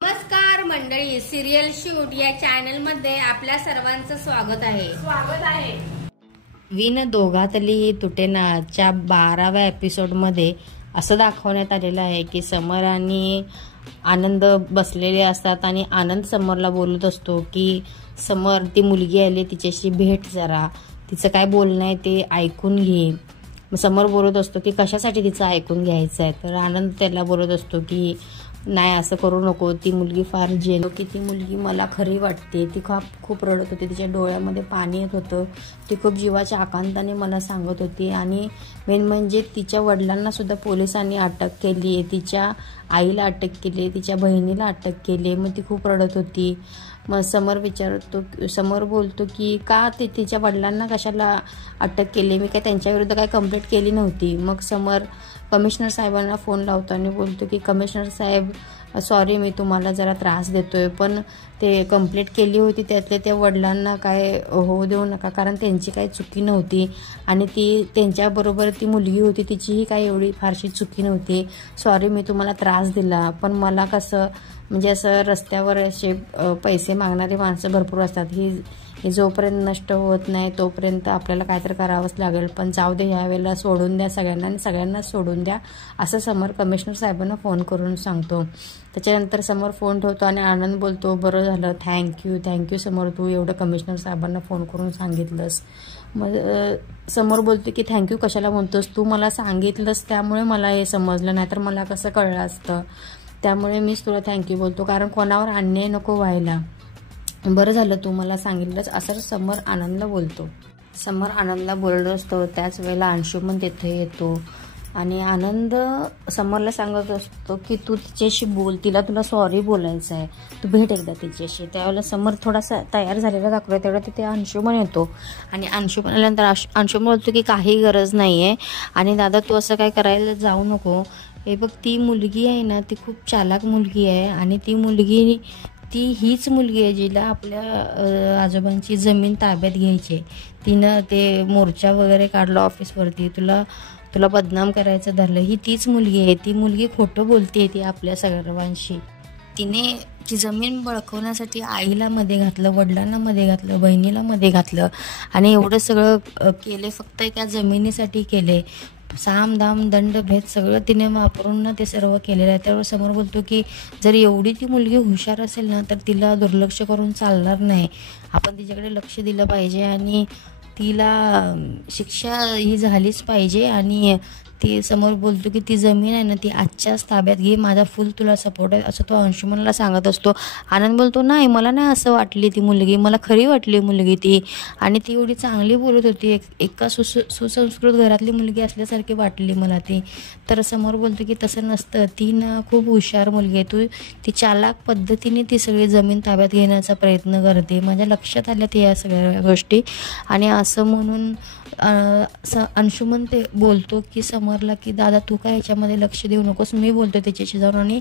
नमस्कार मंडळी, serial shoot या चॅनल मध्ये आपल्या सर्वांचं स्वागत आहे। विन दोघातली तुटेनाच्या 12व्या एपिसोड मध्ये असं दाखवण्यात आलेलं आहे की समर आणि आनंद बसलेले असतात आणि आनंद समरला बोलत असतो की समर, ती मुलगी आली, तिच्याशी भेट जरा, तिचं काय बोलणं आहे ते ऐकून घे। समर बोलत असतो की कशासाठी तिचं ऐकून घ्यायचं आहे, तर आनंद त्याला बोलत असतो की नाही, असं करू नको, ती मुलगी फार की ती मुलगी मला खरी वाटते, ती खूप रडत होती, तिच्या डोळ्यामध्ये पाणी येत होतं, ती खूप जीवाच्या आकांताने मला सांगत होती आणि मेन म्हणजे तिच्या वडिलांना सुद्धा पोलिसांनी अटक केली, तिच्या आईला अटक केली, तिच्या बहिणीला अटक केली, मग ती खूप रडत होती। मग समर बोलतो की का तिच्या वडिलांना कशाला अटक केली, मी काय त्यांच्याविरुद्ध काय कंप्लेंट केली नव्हती। मग समर कमिशनर साहेबांना फोन लावतो आणि बोलतो की कमिशनर साहेब, सॉरी, मी तुम्हाला जरा त्रास देतोय, पण ते कंप्लेंट केली होती त्यातले त्या वडिलांना काय होऊ देऊ नका, कारण त्यांची काही चुकी नव्हती आणि ती त्यांच्याबरोबर ती मुलगी होती, तिचीही काही एवढी फारशी चुकी नव्हती। सॉरी, मी तुम्हाला त्रास दिला, पण मला कसं म्हणजे असं रस्त्यावर असे पैसे मागणारी माणसं भरपूर असतात, ही जोपर्यंत नष्ट होत नाही तोपर्यंत आपल्याला काहीतरी करावंच लागेल, पण जाऊ दे, ह्यावेळेला सोडून द्या सगळ्यांना आणि सगळ्यांनाच सोडून द्या, असं समर कमिशनर साहेबांना फोन करून सांगतो। त्याच्यानंतर समर फोन ठेवतो आणि आनंद बोलतो, बरं झालं, थँक्यू समर, तू एवढं कमिशनर साहेबांना फोन करून सांगितलंस। मग समोर बोलतो की थँक्यू कशाला म्हणतोस, तू मला सांगितलंस त्यामुळे मला हे समजलं, नाहीतर मला कसं कळलं असतं, त्यामुळे मीच तुला थँक्यू बोलतो, कारण कोणावर अन्याय नको व्हायला, बरं झालं तू मला सांगितलंस, असं समर आनंदला बोलतो। समर आनंदला बोलत असतो, त्याच वेळेला अंशुमन तिथे येतो आणि आनंद समरला सांगत असतो की तू तिच्याशी बोल, तुला सॉरी बोलायचं आहे, तू भेट एकदा तिच्याशी। त्यावेळेला समर थोडासा तयार झालेला दाखवला, तेवढा तिथे अंशुमन येतो आणि अंशुमन आल्यानंतर अंशुमन बोलतो की काही गरज नाही आहे आणि दादा तू असं काय करायला जाऊ नको, हे बघ, ती मुलगी आहे ना, ती खूप चालाक मुलगी आहे आणि ती हीच मुलगी आहे जिला आपल्या आजोबांची जमीन ताब्यात घ्यायची, तिनं ते मोर्चा वगैरे काढला ऑफिसवरती, तुला बदनाम करायचं धरलं, ही तीच मुलगी आहे, ती मुलगी खोटं बोलते ती आपल्या सर्वांशी, तिने ती जमीन बळकवण्यासाठी आईला मध्ये घातलं, वडिलांना मध्ये घातलं, बहिणीला मध्ये घातलं आणि एवढं सगळं केले फक्त एका जमिनीसाठी केले, साम दाम दंड भेद सगळं तिने वापरून ना ते सर्व केलेलं आहे। त्यावर समोर बोलतो की जर एवढी ती मुलगी हुशार असेल ना तर तिला दुर्लक्ष करून चालणार नाही, आपण तिच्याकडे लक्ष दिलं पाहिजे आणि तिला शिक्षा ही झालीच पाहिजे आणि ती समोर बोलतो की ती जमीन आहे ना ती आजच्याच ताब्यात घे, माझा फुल तुला सपोर्ट आहे, असं तो अंशुमनला सांगत असतो। आनंद बोलतो नाही, मला नाही असं वाटली ती मुलगी, मला खरी वाटली मुलगी ती आणि ती एवढी चांगली बोलत होती, एका सुसंस्कृत घरातली मुलगी असल्यासारखी वाटली मला ती। तर समोर बोलतो की तसं नसतं, ती ना खूप हुशार मुलगी आहे, ती चालाक पद्धतीने ती सगळी जमीन ताब्यात घेण्याचा प्रयत्न करते, माझ्या लक्षात आल्यात या सगळ्या गोष्टी आणि असं म्हणून अंशुमन ते बोलतो की समरला की दादा तू काय ह्याच्यामध्ये लक्ष देऊ नकोस, मी बोलतो त्याच्याशी जाऊन आणि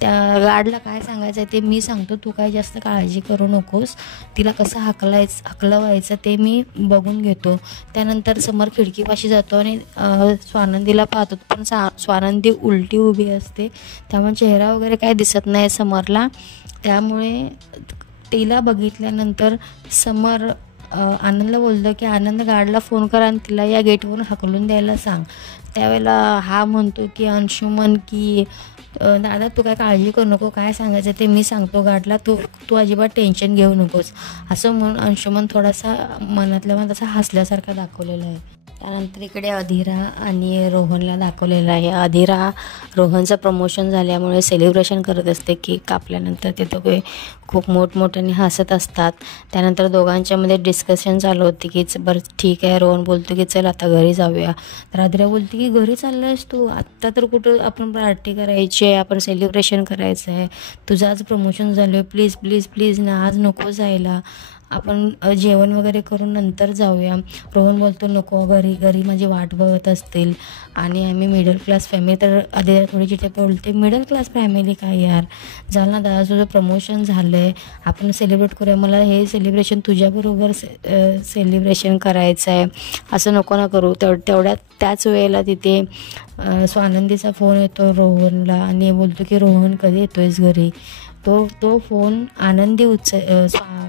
त्या गार्डला काय सांगायचं आहे ते मी सांगतो, तू काय जास्त काळजी करू नकोस, तिला कसं हकलवायचं ते मी बघून घेतो। त्यानंतर समर खिडकीपाशी जातो आणि स्वानंदीला पाहतो, पण स्वानंदी उलटी उभी असते, त्यामुळे चेहरा वगैरे काय दिसत नाही समरला, त्यामुळे तिला बघितल्यानंतर समर आनंदला बोलतो की आनंद गार्डला फोन कर आणि तिला या गेटवरून हकलून द्यायला सांग। त्यावेळेला हा म्हणतो की अंशुमन की दादा तू काय काळजी करू नको, काय सांगायचं ते मी सांगतो गार्डला, तू अजिबात टेन्शन घेऊ नकोस, असं म्हणून अंशुमन थोडासा मनातल्या मनात असा हसल्यासारखा दाखवलेला आहे। त्यानंतर इकडे अधिरा आणि रोहनला दाखवलेलं आहे। अधिरा रोहनचं प्रमोशन झाल्यामुळे सेलिब्रेशन करत असते, केक कापल्यानंतर ते दोघे खूप मोठमोठ्याने हसत असतात। त्यानंतर दोघांच्यामध्ये डिस्कशन चालू होते की बरं ठीक आहे, रोहन बोलतो की चल आता घरी जाऊया, तर अधिरा बोलते की घरी चाललायस तू, आत्ता तर कुठं आपण पार्टी करायची आहे, आपण सेलिब्रेशन करायचं आहे, तुझं आज प्रमोशन झालं, प्लीज प्लीज प्लीज ना, आज नको जायला, आपण जेवण वगैरे करून नंतर जाऊया। रोहन बोलतो नको, घरी माझी वाट बघत असतील आणि आम्ही मिडल क्लास फॅमिली, तर आधी थोडी चिठ्ठी बोलते मिडल क्लास फॅमिली काय यार, झालं ना दादा तुझं प्रमोशन झालं आहे, आपण सेलिब्रेट करूया, मला हे सेलिब्रेशन तुझ्याबरोबर सेलिब्रेशन करायचं आहे, असं नको ना करू। त्याच वेळेला तिथे स्वानंदीचा फोन येतो रोहनला आणि बोलतो की रोहन कधी येतोयस घरी, तो फोन आनंदी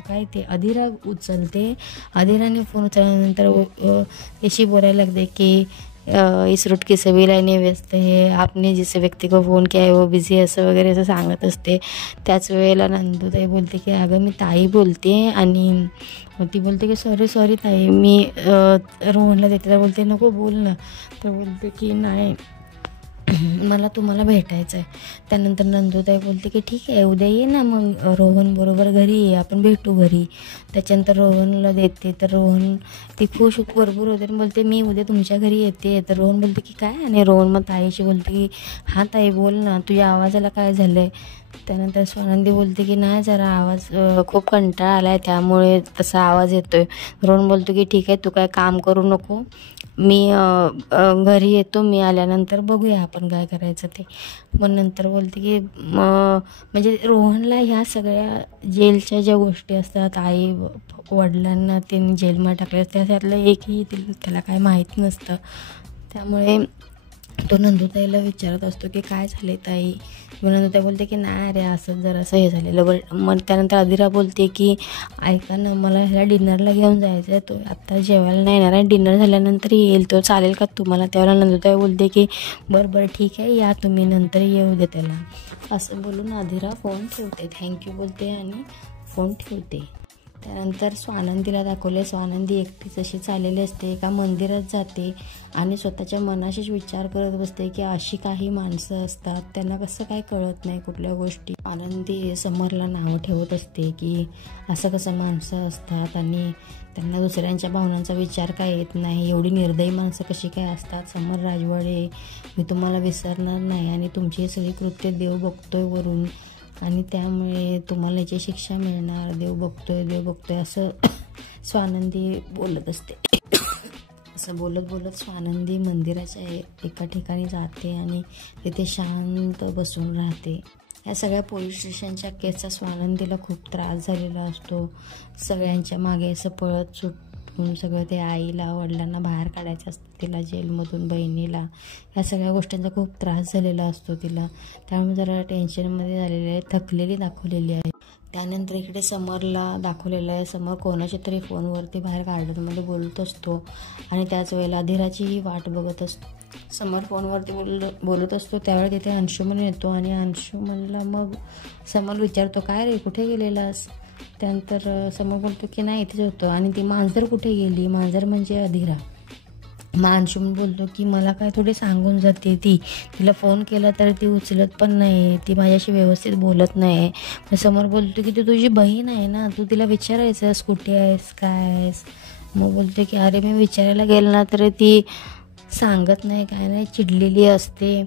काय ते अधिरा उचलते. अधिराने फोन उचलल्यानंतर अशी बोलायला लागते की इस रूट की सभी लाईने व्यस्त है, आपने जिस व्यक्ती को फोन किया है वो बिझी असं वगैरे असं सांगत असते. त्याच वेळेला नंदुताई बोलते की अगं मी ताई बोलते. आणि ती बोलते की सॉरी ताई, मी रोहनला देते. तर बोलते नको बोल ना. तर बोलते की नाही, मला तुम्हाला भेटायचं आहे. त्यानंतर नंदुताई बोलते की ठीक आहे, उद्या ये ना मग रोहन बरोबर घरी ये, आपण भेटू घरी. त्याच्यानंतर रोहनला देते. तर रोहन ती खुश भरपूर होते आणि बोलते मी उद्या तुमच्या घरी येते. तर रोहन बोलते की काय. आणि रोहन मग ताईशी बोलते की हां ताई बोल ना, तुझ्या आवाजाला काय झालं आहे. त्यानंतर स्वानंदी बोलते की नाही, जरा आवाज खूप कंटाळा आला आहे त्यामुळे तसा आवाज येतो आहे. रोहन बोलतो की ठीक आहे, तू काय काम करू नको, मी घरी येतो, मी आल्यानंतर बघूया आपण काय करायचं ते. मग नंतर बोलते की म्हणजे रोहनला ह्या सगळ्या जेलच्या ज्या गोष्टी असतात, आई वडिलांना त्यांनी जेलमध्ये टाकले त्यातलं एकही त्याला काय माहीत नसतं. त्यामुळे तो नंदुताईला विचारत असतो की काय झाले ताई. मग नंदुताई बोलते की नाही अरे असं जरासं हे झालेलं. मग त्यानंतर अधिरा बोलते की ऐका ना, मला ह्याला डिनरला घेऊन जायचं आहे, तो आत्ता जेवायला नाही येणार आहे, डिनर झाल्यानंतर येईल, तो चालेल का तुम्हाला. त्यावेळेला नंदुताई बोलते की बरं ठीक आहे, या तुम्ही, नंतर येऊ दे त्याला. असं बोलून अधिरा फोन ठेवते, थँक्यू बोलते आणि फोन ठेवते. त्यानंतर स्वानंदीला दाखवले. स्वानंदी एकटीच अशी चाललेली असते, एका मंदिरात जाते आणि स्वतःच्या मनाशीच विचार करत बसते की अशी काही माणसं असतात, त्यांना कसं काय कळत नाही कुठल्या गोष्टी. आनंदी समरला नावं ठेवत असते की असं कसं माणसं असतात आणि त्यांना दुसऱ्यांच्या भावनांचा विचार काय येत नाही, एवढी निर्दयी माणसं कशी काय असतात. समर राजवाडे, मी तुम्हाला विसरणार नाही आणि तुमची सगळी कृत्य देव बघतोय वरून आणि त्यामुळे तुम्हाला याची शिक्षा मिळणार, देव बघतोय असं स्वानंदी बोलत असते. असं बोलत स्वानंदी मंदिराच्या एका ठिकाणी जाते आणि तिथे शांत बसून राहते. या सगळ्या पोलीस स्टेशनच्या केसचा स्वानंदीला खूप त्रास झालेला असतो. सगळ्यांच्या मागे असं पळत सुटून सगळं ते आईला वडिलांना बाहेर काढायचं असतं तिला जेलमधून, बहिणीला. ह्या सगळ्या गोष्टींचा खूप त्रास झालेला असतो तिला. त्यामुळे जरा टेन्शनमध्ये झालेली आहे, थकलेली दाखवलेली आहे. त्यानंतर इकडे समरला दाखवलेलं आहे. समर कोणाच्या तरी फोनवरती बाहेर गार्डनमध्ये बोलत असतो आणि त्याच वेळेला अधिराचीही वाट बघत असतो. समर फोनवरती बोलत असतो त्यावेळी तिथे अंशुमन येतो आणि अंशुमनला मग समर विचारतो काय रे कुठे गेलेलास. त्यानंतर समर बोलतो की नाही इथेच होतो. आणि ती मांजर कुठे गेली, मांजर म्हणजे अधिरा. मग अंशुमन बोलतो की मला काय थोडी सांगून जाते ती, तिला फोन केला तर ती उचलत पण नाही, ती माझ्याशी व्यवस्थित बोलत नाही. मग समोर बोलतो की ती तुझी बहीण आहे ना, तू तिला विचारायचंस कुठे आहेस काय आहेस. मग बोलते की अरे मी विचारायला गेलं ना तर ती सांगत नाही काय नाही, चिडलेली असते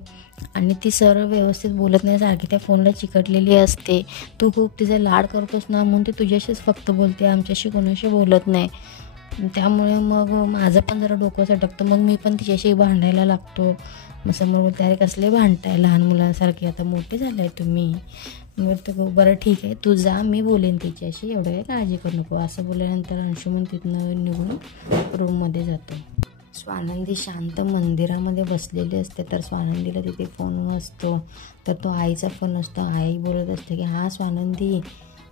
आणि ती सरळ व्यवस्थित बोलत नाही, सारखी त्या फोनला चिकटलेली असते. तू खूप तिचा लाड करतोस ना म्हणून ती तुझ्याशीच फक्त बोलते, आमच्याशी कोणाशी बोलत नाही. त्यामुळे मग माझं पण जरा डोकं सटकतं, मग मी पण तिच्याशी भांडायला लागतो. मग समोर बोलते अरे कसले भांडताय लहान मुलांसारखे, आता मोठे झालाय तुम्ही. मग बरं ठीक आहे तू जा, मी बोलेन तिच्याशी, एवढं काही काळजी करू नको. असं बोलल्यानंतर अंशुमन तिथनं निघून रूममध्ये जातो. स्वानंदी शांत मंदिरामध्ये बसलेली असते. तर स्वानंदीला तिथे फोन असतो, तर तो आईचा फोन असतो. आई बोलत असते की हां स्वानंदी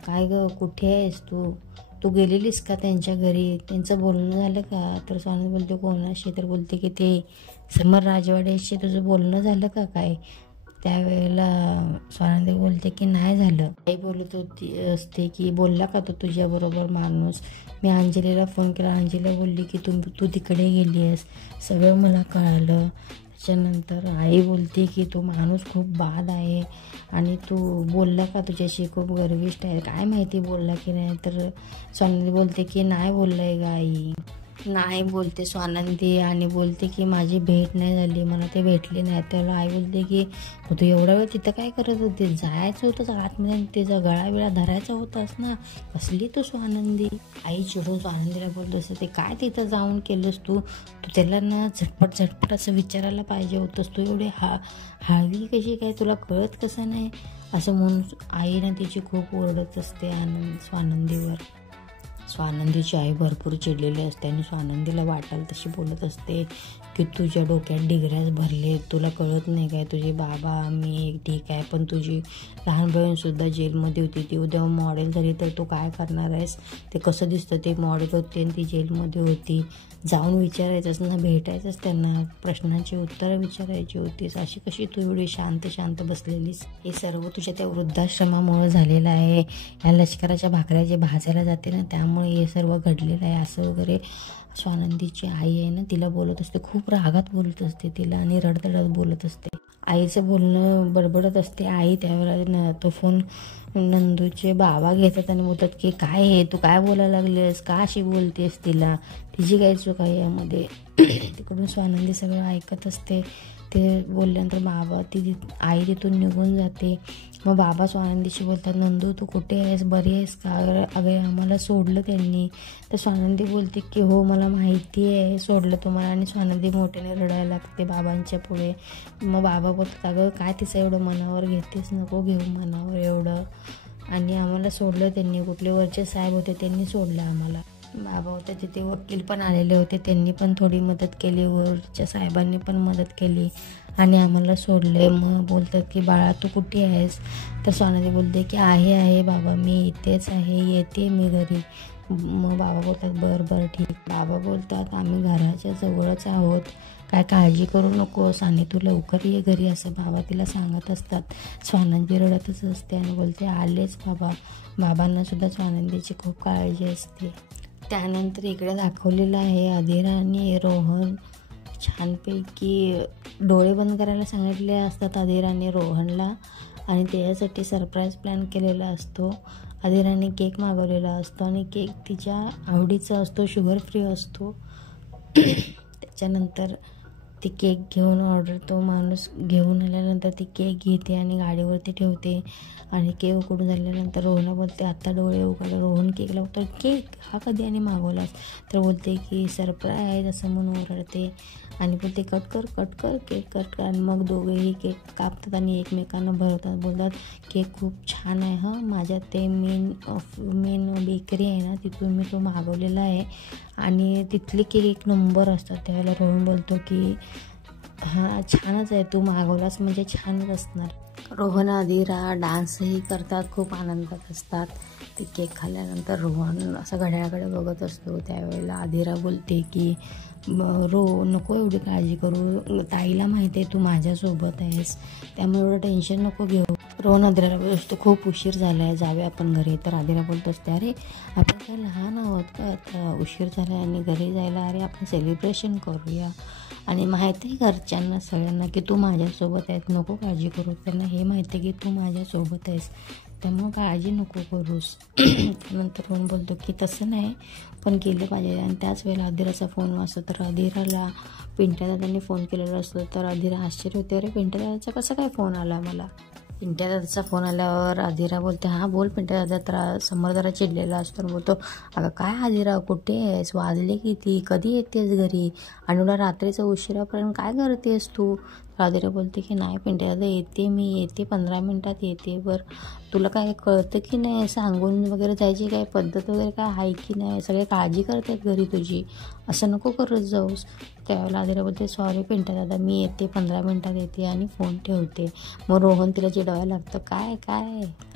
काय गं कुठे आहेस तू गेलेलीस का त्यांच्या घरी, त्यांचं बोलणं झालं का. तर स्वानंदी बोलते कोणाशी. तर बोलते की ते समर राजवाड्याशी तुझं बोलणं झालं का काय. त्यावेळेला स्वानंदी बोलते की नाही झालं. आई बोलत होती असते की बोलला का तो तुझ्याबरोबर माणूस, मी अंजलीला फोन केला, अंजलीला बोलली की तू तिकडे गेली आहेस, सगळं मला कळालं. त्याच्यानंतर आई बोलते की तो माणूस खूप बाद आहे आणि तू बोलला का तुझ्याशी, खूप गर्विष्ठ आहे, काय माहिती बोलला की नाही. तर स्वानंदी बोलते की नाही बोललं आहे गा आई. नाही बोलते स्वानंदी आणि बोलते की माझी भेट नाही झाली, मला ते भेटले नाही. त्याला आई बोलते की तू एवढा वेळ तिथं काय करत होती, जायचं होतं आतमध्ये, त्याचा गळा धरायचा होतास ना, कसली तू स्वानंदी. आई चिडून स्वानंदीला बोलत असते ते काय तिथं जाऊन केलंस तू त्याला ना झटपट असं विचारायला पाहिजे होतंस, तू एवढी हळवी कशी काय, तुला कळत कसं नाही. असं म्हणून आई ना तिची खूप ओरडत असते स्वानंदीवर. स्वानंदीची आई भरपूर चिडलेली असते आणि स्वानंदीला वाटेल तशी बोलत असते की तुझ्या डोक्यात डिगऱ्याच भरले, तुला कळत नाही काय, तुझे बाबा मी ठीक आहे पण तुझी लहान बहीणसुद्धा जेलमध्ये होती, ती उद्या मॉडेल झाली तर तू काय करणार आहेस, ते कसं दिसतं ते मॉडेल होते आणि ती जेलमध्ये होती, जाऊन विचारायचंच ना, भेटायचंच त्यांना, प्रश्नांची उत्तरं विचारायची होतीस, अशी कशी तू एवढी शांत बसलेलीस. हे सर्व तुझ्या त्या वृद्धाश्रमामुळे झालेलं आहे, या लष्कराच्या भाकऱ्या जे भाजायला जाते ना त्यामुळे हे सर्व घडलेलं आहे असं वगैरे स्वानंदीची आई आहे ना तिला बोलत असते, खूप रागात बोलत असते तिला आणि रडत बोलत असते. आईचं बोलणं बडबडत असते. आई त्यावेळेला तो फोन नंदूचे बाबा घेतात आणि बोलतात की काय हे तू काय बोलायला लागलीस, का अशी बोलतेस, तिला तिची काय चूक आहे यामध्ये. तिकडून स्वानंदी सगळं ऐकत असते. ते बोलल्यानंतर बाबा आई तिथून निघून जाते. मग बाबा स्वानंदीशी बोलतात, नंदू तू कुठे आहेस, बरी आहेस का, अगं आम्हाला सोडलं त्यांनी. तर स्वानंदी बोलते की हो मला माहिती आहे सोडलं तुम्हाला, आणि स्वानंदी मोठ्याने रडायला लागते बाबांच्या पुढे. मग बाबा बोलतात अगं काय तिचं एवढं मनावर घेतेस, नको घेऊ मनावर एवढं, आणि आम्हाला सोडलं त्यांनी, कुठले वरचे साहेब होते त्यांनी सोडलं आम्हाला. बाबा होते तिथे, वकील पण आलेले होते, त्यांनी पण थोडी मदत केली, वरच्या साहेबांनी पण मदत केली आणि आम्हाला सोडले. मग बोलतात की बाळा तू कुठे आहेस, तर स्वानंदी बोलते की आहे बाबा मी इथेच आहे, येते मी घरी. मग बाबा बोलतात बरं ठीक. बाबा बोलतात आम्ही घराच्या जवळच आहोत, काय काळजी करू नकोस आणि तू लवकर ये घरी, असं बाबा तिला सांगत असतात. स्वानंदी रडतच असते आणि बोलते आलेच बाबा. बाबांना सुद्धा स्वानंदीची खूप काळजी असते. त्यानंतर इकडे दाखवलेलं आहे अधीरा आणि रोहन छानपैकी डोळे बंद करायला सांगितले असतात अधीराने रोहनला, आणि त्याच्यासाठी सरप्राईज प्लॅन केलेला असतो. अधीराने केक मागवलेला असतो आणि केक तिच्या आवडीचा असतो, शुगर फ्री असतो. त्याच्यानंतर ती केक घेऊन तो माणूस घेऊन आल्यानंतर ती केक घेते आणि गाडीवरती ठेवते, आणि केक उकडून झाल्यानंतर रोहनला बोलते आता डोळे उघड. रोहन केकला बोलतो केक हा कधी आणि मागवलास, तर बोलते की सरप्राईज असं म्हणून ओरडते आणि बोलते कट कर केक कट कर. आणि मग दोघेही केक कापतात आणि एकमेकांना भरवतात. बोलतात केक खूप छान आहे हां, माझ्या ते मेन बेकरी आहे ना तिथून मी तो मागवलेला आहे आणि तिथले केक एक नंबर असतात. त्यावेळेला रोहन बोलतो की हां छानच आहे, तू मागवलास म्हणजे छानच असणार. रोहन अधीरा डान्सही करतात, खूप आनंदात असतात. ते केक खाल्ल्यानंतर रोहन असं घड्याळाकडे बघत असतो. त्यावेळेला अधीरा बोलते की नको एवढी काळजी करू, ताईला माहिती आहे तू माझ्यासोबत आहेस, त्यामुळे एवढं टेन्शन नको घेऊ. रोहन अधीराला बोलतो खूप उशीर झाला आहे, जाऊया आपण घरी. तर अधीरा बोलत असते अरे आपण काय लहान आहोत का, आता उशीर झाला आहे आणि घरी जायला, अरे आपण सेलिब्रेशन करूया. आणि माहिती आहे घरच्यांना सगळ्यांना की तू माझ्यासोबत आहेस, नको काळजी करू, त्यांना हे माहिती आहे की तू माझ्यासोबत आहेस, त्यामुळं काळजी नको करूस. नंतर रोहन बोलतो की तसं नाही पण केलं पाहिजे. आणि त्याच वेळेला अधीराचा फोन वाजतो. तर अधीराला पिंट्या दादांनी फोन केलेला असतो. तर अधीरा आश्चर्य होते, अरे पिंट्या दादाचा कसा काय फोन आला मला. पिंट्या दादाचा फोन आल्यावर अधीरा बोलते हां बोल पिंट्या दादा. तर समोर जरा चिडलेला असतो, बोलतो अगं काय अधीरा कुठे आहेस, वाजले किती, कधी येतेस घरी, आणि एवढा रात्रीचा उशिरापर्यंत काय करतेस तू. अधीरा बोलते की नाही पिंट्या दादा मी येते 15 मिनिटात येते. बरं तुला काय कळतं की नाही, सांगून वगैरे जायची काय पद्धत वगैरे काय आहे की नाही, सगळे काळजी करतात घरी तुझी, असं नको करत जाऊस. त्यावेळेला अधीरा बोलते सॉरी पिंट्या दादा मी येते 15 मिनिटात येते आणि फोन ठेवते. मग रोहन तिला चिडवायला लागतं काय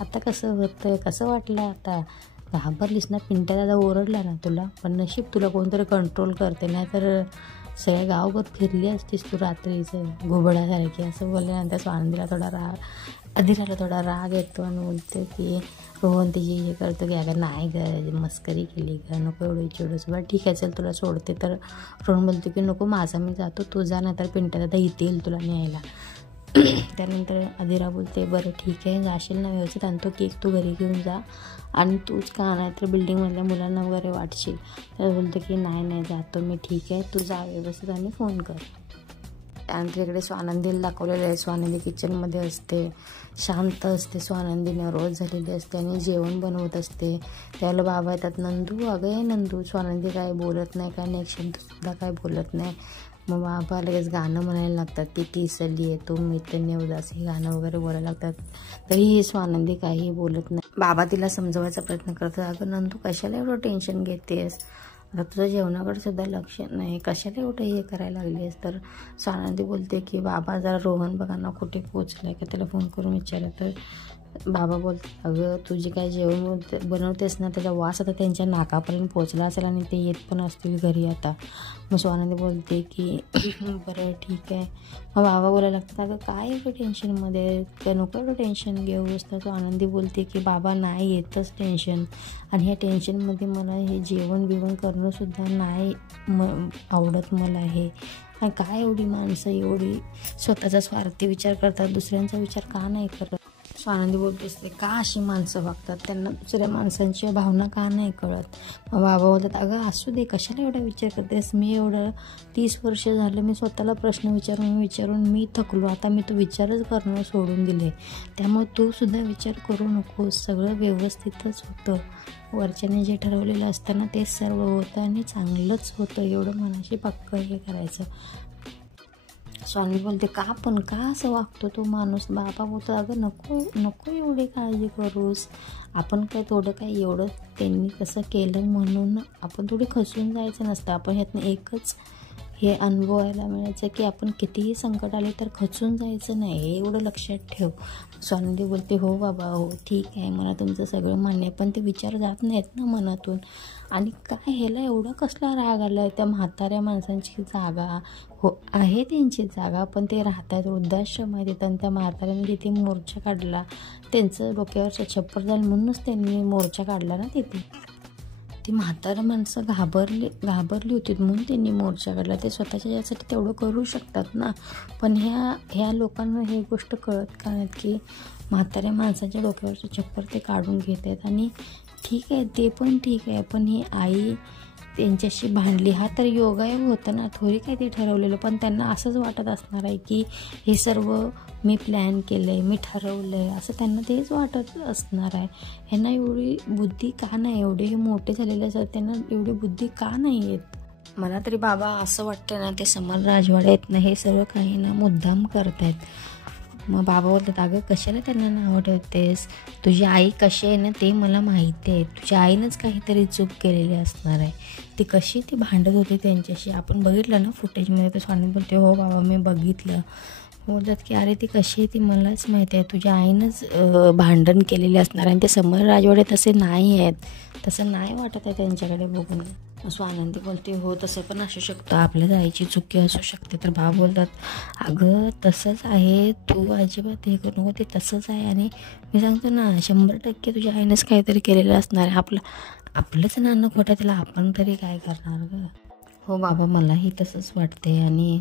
आता कसं होतं, कसं वाटलं आता, घाबरलीस ना, पिंट्या दादा ओरडला ना तुला, पण नशीब तुला कोणतरी कंट्रोल करते, नाही तर सगळ्या गावभर फिरली असतीस तू रात्रीचं घुबडासारखी. असं बोलल्यानंतर स्वानंदीला अधीराला थोडा राग येतो आणि बोलतो की रोहन तिची हे करतो की अगं नाही ग मस्करी केली ग, नको एवढी चिडूस, बरं ठीक आहे चल तुला सोडते. तर रोहन बोलतो की नको माझा मी जातो, तू जा, नाही तर पिंट्या दादा येतील तुला न्यायला. त्यानंतर अधीरा बोलते बरं ठीक आहे जाशील ना व्यवस्थित, आणि तो केक तू घरी घेऊन जा आणि तूच का नाही तर बिल्डिंगमधल्या मुलांना वगैरे वाटशील. तर बोलतो की नाही जातो मी, ठीक आहे तू जा व्यवस्थित आणि फोन कर. त्यानंतर इकडे स्वानंदीला दाखवलेलं आहे. स्वानंदी किचनमध्ये असते, शांत असते, स्वानंदीने रोज झालेली असते आणि जेवण बनवत असते. त्याला बाबा येतात, नंदू अगं नंदू. स्वानंदी काय बोलत नाही, काय नाही, एक शब्दसुद्धा काय बोलत नाही. मग बाबा लगेच गाणं म्हणायला लागतात, ती टिसली आहे तो मित्रने उदास, हे गाणं वगैरे बोलायला लागतात. तरीही स्वानंदी काही बोलत नाही. बाबा तिला समजवायचा प्रयत्न करतात, अगं नंदू कशाला एवढं टेन्शन घेतेस, आता तुझं जेवणाकडे सुद्धा लक्ष नाही, कशाला एवढं हे करायला लागलीस. तर स्वानंदी बोलते की बाबा जरा रोहन बघा ना कुठे पोचलाय का, त्याला फोन करून विचारलं. तर बाबा बोलते अगं तुझी काय जेवण बनवतेस ना त्याचा वास आता त्यांच्या नाकापर्यंत पोचला असेल आणि ते येत पण असतील घरी आता. मग स्वानंदी बोलते की बरं ठीक आहे. मग बाबा बोलायला लागतात अगं काय एवढं टेन्शनमध्ये काय, नको एवढं टेन्शन घेऊस. तर स्वानंदी बोलते की बाबा नाही येतच टेन्शन, आणि ह्या टेन्शनमध्ये मला हे जेवण बिवण करणंसुद्धा नाही आवडत मला हे. आणि काय एवढी माणसं एवढी स्वतःचा स्वार्थी विचार करतात, दुसऱ्यांचा विचार का नाही करत. स्वानंदी बोलते असते का अशी माणसं वागतात, त्यांना दुसऱ्या माणसांच्या भावना का नाही कळत. मग बाबा बोलतात अगं असू दे, कशाला एवढा विचार करतेस, मी एवढं 30 वर्ष झालं मी स्वतःला प्रश्न विचारून मी थकलो, आता मी तो विचारच करणं सोडून दिले, त्यामुळे तू सुद्धा विचार करू नकोस, सगळं व्यवस्थितच होतं, वरच्याने जे ठरवलेलं असतं ना तेच सर्व होतं आणि चांगलंच होतं, एवढं मनाशी पक्क हे करायचं. स्वामी बोलते का पण का असं वागतो तो माणूस. बाबा बोलतो अगं नको एवढी काळजी करूस, आपण काय थोडं काय एवढं त्यांनी कसं केलं म्हणून आपण थोडी खचून जायचं नसतं. आपण ह्यातनं एकच हे अनुभवायला मिळायचं की आपण कितीही संकट आले तर खचून जायचं नाही, हे एवढं लक्षात ठेव. स्वानंदी बोलते हो बाबा हो ठीक आहे, मला तुमचं सगळं मान्य आहे, पण ते विचार जात नाहीत ना मनातून. आणि काय ह्याला एवढा कसला राग आला आहे, त्या म्हाताऱ्या माणसांची जागा हो आहे त्यांची जागा, पण ते राहतात वृद्धाश्रम आहे तिथं, आणि त्या म्हाताऱ्याने तिथे मोर्चा काढला, त्यांचं डोक्यावरचं छप्पर झालं म्हणूनच त्यांनी मोर्चा काढला ना तिथे. ती म्हातारं माणसं घाबरली होती म्हणून त्यांनी मोर्चा काढला, ते स्वतःच्या यासाठी तेवढं करू शकतात ना. पण ह्या लोकांना हे गोष्ट कळत का नाहीत की म्हाताऱ्या माणसाच्या डोक्यावरचं छप्पर ते काढून घेत आहेत. आणि ठीक आहे ते पण ठीक आहे, पण ही आई त्यांच्याशी भांडली हा तर योगायोग होतं ना, थोडी काय ते ठरवलेलं. पण त्यांना असंच वाटत असणार आहे की हे सर्व मी प्लॅन केलं आहे, मी ठरवलं आहे, असं त्यांना तेच वाटत असणार आहे. ह्यांना एवढी बुद्धी का नाही, एवढे हे मोठे झालेले असतात त्यांना एवढी बुद्धी का नाही येत. मला तरी बाबा असं वाटतं ना ते समर राजवाडे आहेत ना हे सर्व काही ना मुद्दाम करतायत. मग बाबा बोलतात अगं कशाला त्यांना नाव ठेवतेस, तुझी आई कशी आहे ना ते मला माहिती आहे, तुझ्या आईनंच काहीतरी चूक केलेली असणार आहे, ती कशी ती भांडत होती त्यांच्याशी आपण बघितलं ना फुटेजमध्ये. तर स्वामी बोलते हो बाबा मी बघितलं. बोलतात की अरे ती कशी आहे ती मलाच माहिती आहे, तुझ्या आईनंच भांडण केलेले असणार, आणि ते समर राजवाडे तसे नाही आहेत, तसं नाही वाटत आहे त्यांच्याकडे बघून. स्वानंदी बोलते हो तसं पण असू शकतं, आपल्याच आईची चुकी असू शकते. तर बाबा बोलतात अगं तसंच आहे, तू अजिबात हे करू नको, ते तसंच आहे, आणि मी सांगतो ना 100% तुझ्या आईनंच काहीतरी केलेलं असणार आहे, आपलंच नाणं खोटं त्याला आपण तरी काय करणार गं. हो बाबा मलाही तसंच वाटते, आणि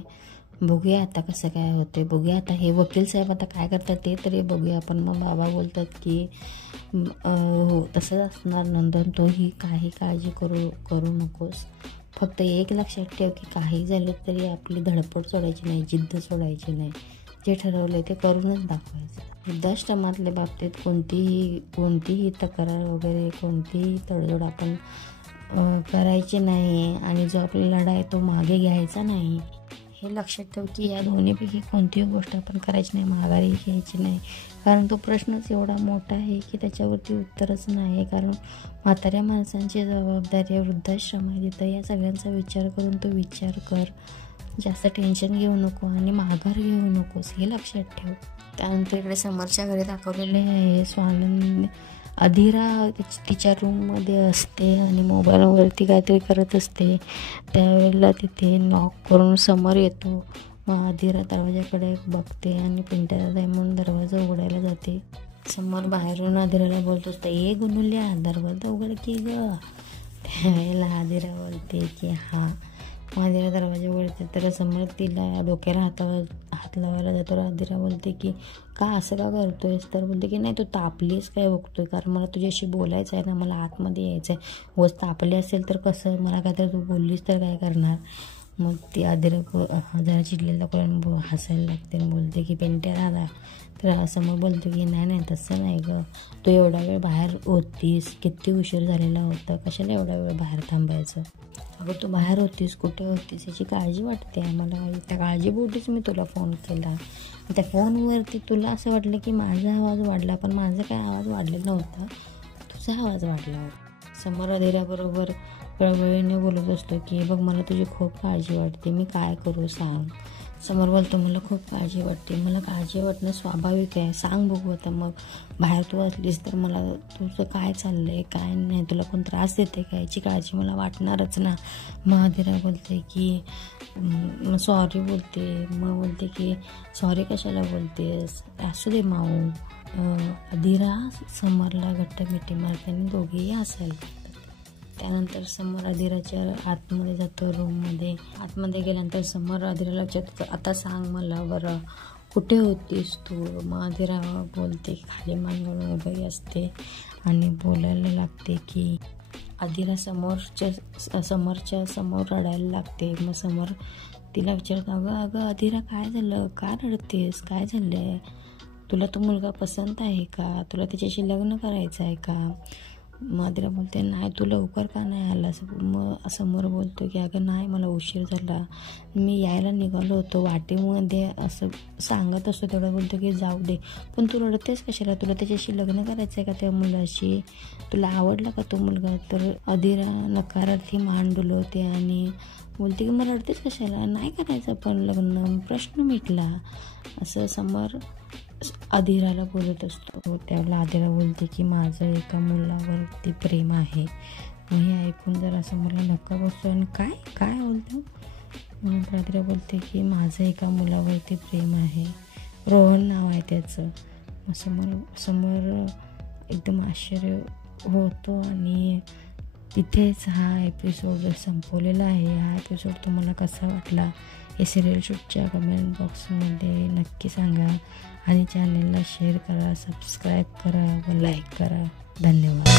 बघूया आता कसं काय होते, बघूया आता हे वकील साहेब आता काय करतात ते तरी बघूया आपण. मग बाबा बोलतात की हो तसंच असणार नंदन, तोही काही काळजी करू नकोस, फक्त एक लक्षात ठेव की काही झालं तरी आपली धडपड सोडायची नाही, जिद्द सोडायची नाही, जे ठरवलं ते करूनच दाखवायचं. वृद्धाश्रमातल्या बाबतीत कोणतीही तक्रार वगैरे कोणतीही तडजोड आपण करायची नाही, आणि जो आपला लढा आहे तो मागे घ्यायचा नाही. हे लक्षात ठेव की या दोन्हीपैकी कोणतीही गोष्ट आपण करायची नाही, माघारी घ्यायची नाही, कारण तो प्रश्नच एवढा मोठा आहे की त्याच्यावरती उत्तरच नाही आहे. कारण म्हाताऱ्या माणसांची जबाबदारी आहे, वृद्धाश्रम आहे तिथं, या सगळ्यांचा विचार करून तो विचार कर, जास्त टेन्शन घेऊ नको आणि माघार घेऊ नकोस, हे लक्षात ठेव. त्यानंतर इकडे समरच्या घरी दाखवलेले आहे स्वानंद अधीरा तिच्या रूममध्ये असते आणि मोबाईलवरती काहीतरी करत असते, त्यावेळेला तिथे नॉक करून समर येतो. मग अधीरा दरवाजाकडे बघते आणि पिंट्याला आहे म्हणून दरवाजा उघडायला जाते. समर बाहेरून अधीराला बोलतो असतं ए गुनुल्या दरवाजा उघड की ग. त्यावेळेला अधीरा बोलते की हां. मग अधीरा दरवाजा उघडते तर समर तिला डोक्याला हात लावायला जातो. अधीरा बोलते की का असं का करतोयस, तर बोलते की नाही तू तापलीस काय बघतोय, कारण मला तुझ्याशी बोलायचं आहे ना, मला आतमध्ये यायचं आहे, वस तापली असेल तर कसं, मला काय तर तू बोललीस तर काय करणार. मग ती अधीरा जरा चिडलेला करून हसायला लागते आणि बोलते की पेंट्या राहा. तर समोर बोलतो की नाही तसं नाही गं, तू एवढा वेळ बाहेर होतीस, किती उशीर झालेला होता, कशाला एवढा वेळ बाहेर थांबायचं. अगं तू बाहेर होतीस, कुठे होतीस याची काळजी वाटते आम्हाला, त्या काळजीपोटीच मी तुला फोन केला. त्या फोनवरती तुला असं वाटलं की माझा आवाज वाढला, पण माझा काय आवाज वाढलेला नव्हता, तुझा आवाज वाढला होता. समोर अधीराबरोबर कळवळीने बोलत असतो की बघ मला तुझी खूप काळजी वाटते, मी काय करू सांग. समोर बोलतो मला खूप काळजी वाटते. मला काळजी वाटणं स्वाभाविक आहे, सांग बघू. आता मग बाहेर तू असलीस तर मला तुझं काय चाललं आहे काय नाही, तुला कोण त्रास देते का, याची काळजी मला वाटणारच ना. मग अदिरा बोलते की सॉरी बोलते. मग बोलते की सॉरी कशाला बोलतेस, असू दे माऊ. अदिरा समरला घट्ट मिठी मारते आणि दोघेही हसायला लागतात. त्यानंतर समर अदिराच्या आतमध्ये जातो, रूममध्ये. आतमध्ये गेल्यानंतर समर अदिराला विचारतो आता सांग मला बरं कुठे होतीस तू. मग अदिरा बोलते खाली मान घालून उभी असते आणि बोलायला लागते की अदिरा समरच्या समोर रडायला लागते. मग समर तिला विचारतो अगं अदिरा काय झालं, का रडतेस, काय झालं आहे, तुला तो मुलगा पसंत आहे का, तुला त्याच्याशी लग्न करायचं आहे का. मग अदिरा बोलते नाही, तू लवकर का नाही आलास. मग समोर बोलतो की अगं नाही, मला उशीर झाला, मी यायला निघालो होतो, वाटेमध्ये असं सांगत असतो. तेवढं बोलतो की जाऊ दे, पण तू रडतेस कशाला, तुला त्याच्याशी लग्न करायचं आहे का, त्या मुलाशी, तुला आवडला का तो मुलगा. तर अदिरा नकारार्थी मान डुलवते आणि बोलते की मग रडतेस कशाला, नाही करायचं पण लग्न, प्रश्न मिटला. असं समोर अदिराला बोलत असतो. त्यावेळेला अदिरा बोलते की माझं एका मुलावरती प्रेम आहे. मग हे ऐकून जर असं मला धक्का बसतो आणि काय बोलतो. मग अदिरा बोलते की माझं एका मुलावरती प्रेम आहे, रोहन नाव आहे त्याचं. मग समोर एकदम आश्चर्य होतो आणि तिथेच हा एपिसोड संपवलेला आहे. हा एपिसोड तुम्हाला कसा वाटला हे सिरियल शूटच्या कमेंट बॉक्समध्ये नक्की सांगा आणि चॅनलला शेअर करा, सबस्क्राईब करा व लाईक करा. धन्यवाद.